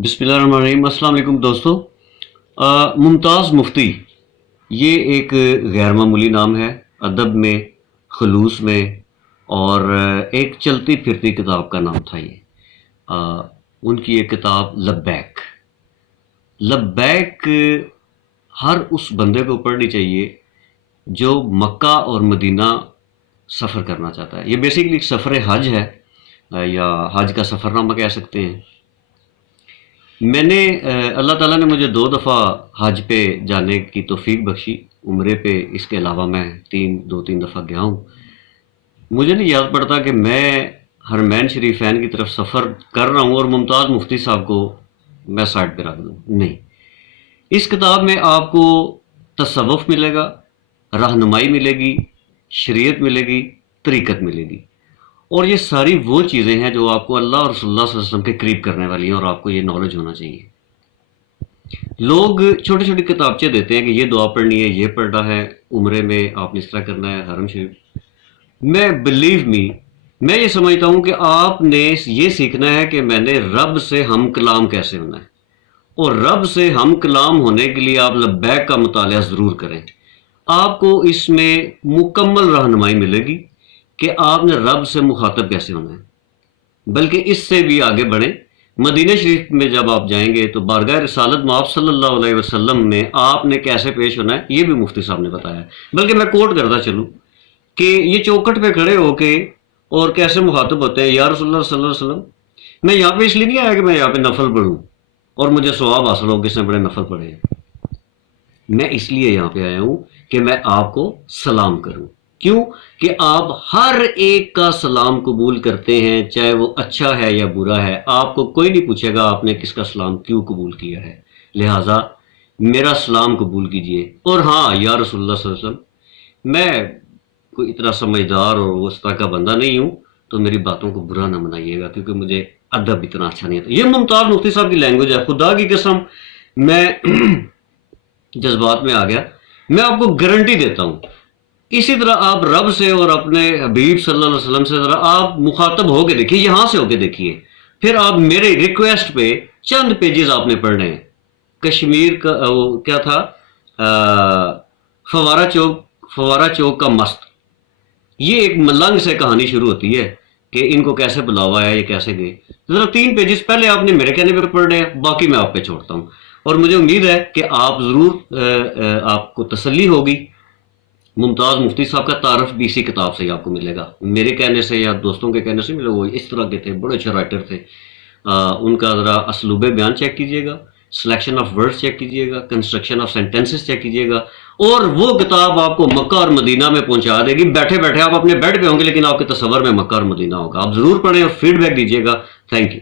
بسم اللہ الرحمن الرحیم۔ السلام علیکم دوستو۔ ممتاز مفتی یہ ایک غیر معمولی نام ہے ادب میں، خلوص میں، اور ایک چلتی پھرتی کتاب کا نام تھا یہ۔ ان کی ایک کتاب لبیک لبیک ہر اس بندے کو پڑھنی چاہیے جو مکہ اور مدینہ سفر کرنا چاہتا ہے۔ یہ بیسیکلی ایک سفر حج ہے، یا حج کا سفر نامہ کہہ سکتے ہیں۔ میں نے اللہ تعالیٰ نے مجھے 2 دفعہ حج پہ جانے کی توفیق بخشی، عمرے پہ اس کے علاوہ میں 2-3 دفعہ گیا ہوں۔ مجھے نہیں یاد پڑتا کہ میں حرمین شریفین کی طرف سفر کر رہا ہوں اور ممتاز مفتی صاحب کو میں سائڈ پہ رکھ دوں، نہیں۔ اس کتاب میں آپ کو تصوف ملے گا، رہنمائی ملے گی، شریعت ملے گی، طریقت ملے گی، اور یہ ساری وہ چیزیں ہیں جو آپ کو اللہ اور رسول اللہ صلی اللہ علیہ وسلم کے قریب کرنے والی ہیں، اور آپ کو یہ نالج ہونا چاہیے۔ لوگ چھوٹے چھوٹے کتابچے دیتے ہیں کہ یہ دعا پڑھنی ہے، یہ پڑھنا ہے، عمرے میں آپ نے اس طرح کرنا ہے، حرم شریف۔ میں بلیو می، میں یہ سمجھتا ہوں کہ آپ نے یہ سیکھنا ہے کہ میں نے رب سے ہم کلام کیسے ہونا ہے، اور رب سے ہم کلام ہونے کے لیے آپ لبیک کا مطالعہ ضرور کریں۔ آپ کو اس میں مکمل رہنمائی ملے گی کہ آپ نے رب سے مخاطب کیسے ہونا ہے۔ بلکہ اس سے بھی آگے بڑھیں، مدینہ شریف میں جب آپ جائیں گے تو بارگاہ رسالت میں آپ صلی اللہ علیہ وسلم میں آپ نے کیسے پیش ہونا ہے یہ بھی مفتی صاحب نے بتایا ہے۔ بلکہ میں کوٹ کرتا چلوں کہ یہ چوکٹ پہ کھڑے ہو کے اور کیسے مخاطب ہوتے ہیں، یا رسول اللہ صلی اللہ علیہ وسلم۔ میں یہاں پہ اس لیے نہیں آیا کہ میں یہاں پہ نفل پڑھوں اور مجھے ثواب حاصل ہو کس نے بڑے نفل پڑھے ہیں۔ میں اس لیے یہاں پہ آیا ہوں کہ میں آپ کو سلام کروں۔ کیوں کہ آپ ہر ایک کا سلام قبول کرتے ہیں، چاہے وہ اچھا ہے یا برا ہے۔ آپ کو کوئی نہیں پوچھے گا آپ نے کس کا سلام کیوں قبول کیا ہے، لہٰذا میرا سلام قبول کیجئے۔ اور ہاں، یا رسول اللہ صلی اللہ علیہ وسلم، میں کوئی اتنا سمجھدار اور اس طرح کا بندہ نہیں ہوں، تو میری باتوں کو برا نہ منائیے گا، کیونکہ مجھے ادب اتنا اچھا نہیں آتا۔ یہ ممتاز مفتی صاحب کی لینگویج ہے، خدا کی قسم میں جذبات میں آ گیا۔ میں آپ کو گارنٹی دیتا ہوں، اسی طرح آپ رب سے اور اپنے حبیب صلی اللہ علیہ وسلم سے ذرا آپ مخاطب ہو کے دیکھیے، یہاں سے ہو کے دیکھیے، پھر آپ میرے ریکویسٹ پہ چند پیجز آپ نے پڑھنے ہیں۔ کشمیر کا وہ کیا تھا، فوارہ چوک کا مست، یہ ایک ملنگ سے کہانی شروع ہوتی ہے کہ ان کو کیسے بلاوا ہے، یہ کیسے گئے۔ ذرا 3 پیجز پہلے آپ نے میرے کہنے پہ پڑھنے ہیں، باقی میں آپ پہ چھوڑتا ہوں، اور مجھے امید ہے کہ آپ ضرور آپ کو تسلی ہوگی۔ ممتاز مفتی صاحب کا تعارف بھی اسی کتاب سے ہی آپ کو ملے گا، میرے کہنے سے یا دوستوں کے کہنے سے ملے۔ وہ اس طرح کے تھے، بڑے اچھے رائٹر تھے۔ ان کا ذرا اسلوب بیان چیک کیجئے گا، سلیکشن آف ورڈز چیک کیجئے گا، کنسٹرکشن آف سینٹینسز چیک کیجئے گا، اور وہ کتاب آپ کو مکہ اور مدینہ میں پہنچا دے گی۔ بیٹھے بیٹھے آپ اپنے بیڈ پہ ہوں گے لیکن آپ کے تصور میں مکہ اور مدینہ ہوگا۔ آپ ضرور پڑھیں اور فیڈ بیک دیجئے گا۔ Thank you.